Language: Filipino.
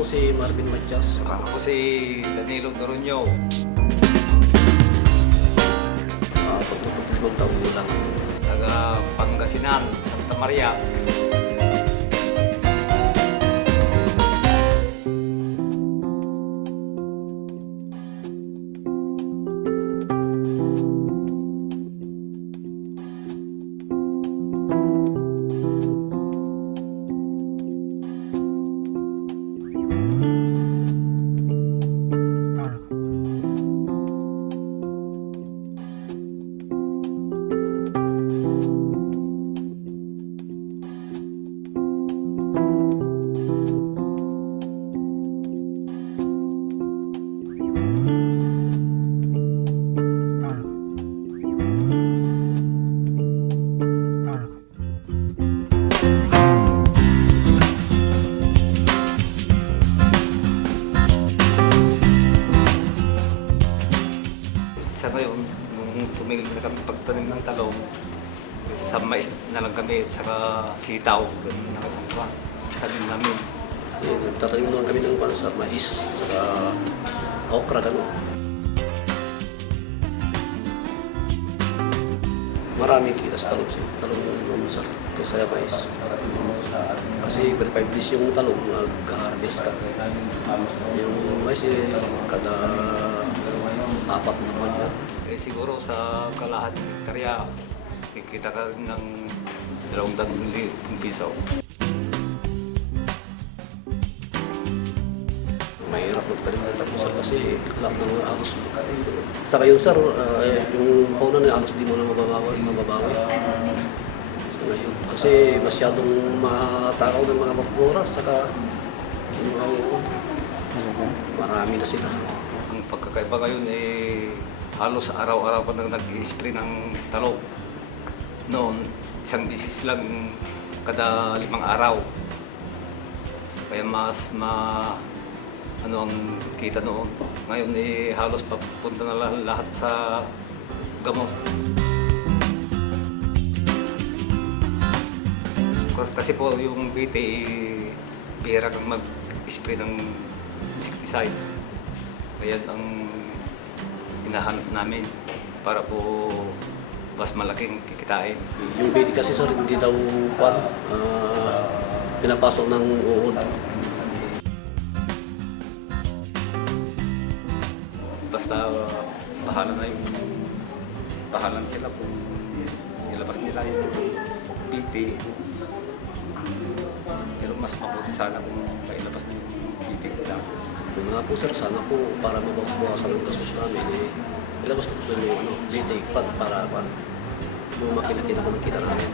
po si Marvin Matias. Ako po si Danilo Toronyo. 32 taon ko lang. Taga Pangasinan, Santa Maria. Sa ngayon, nung tumigil na kami pagtanim ng talong, sa mais na lang kami at saka sitaw. Ganun na kami tanim namin. Nagtatanim naman kami ng sa mais, saka okra, gano'n. Maraming kita sa talong, sir, kaysa mais. Kasi per 5 days yung talong, nag-harvest ka. Yung mais, kada 4 naman yan. Siguro sa kalahating hektarya, kikita ka ng 200,000 piso. Mahirap magtanim ng talong, sir, kasi lahat ng agos. Saka yun, sir, yung fauna na agos di mo na mababawi. So, ngayon, kasi masyadong matakaw ng mga bakura, saka marami na sila. Ang pagkakaiba ngayon halos araw-araw pa nag-i-spray ng talong. Noon, isang bisis lang kada 5 araw. Kaya mas ano ang kita noon. Ngayon halos papunta na lahat sa gamot. Kasi po yung BT, bihira kang mag-spray ng insecticide. Kaya ang hinahanap namin para po mas malaking kikitain. Yung baby kasi, sir, hindi daw pinapasok ng uod. Basta bahala na sila kung ilabas nila yung PT. Pero mas mabuti sana kung mailabas na yung PT nila. Yung nga po, sir, sana po para mabawas-bawasan ang gastos namin, ilabas na po yung BT para makilakita ko ng kita namin.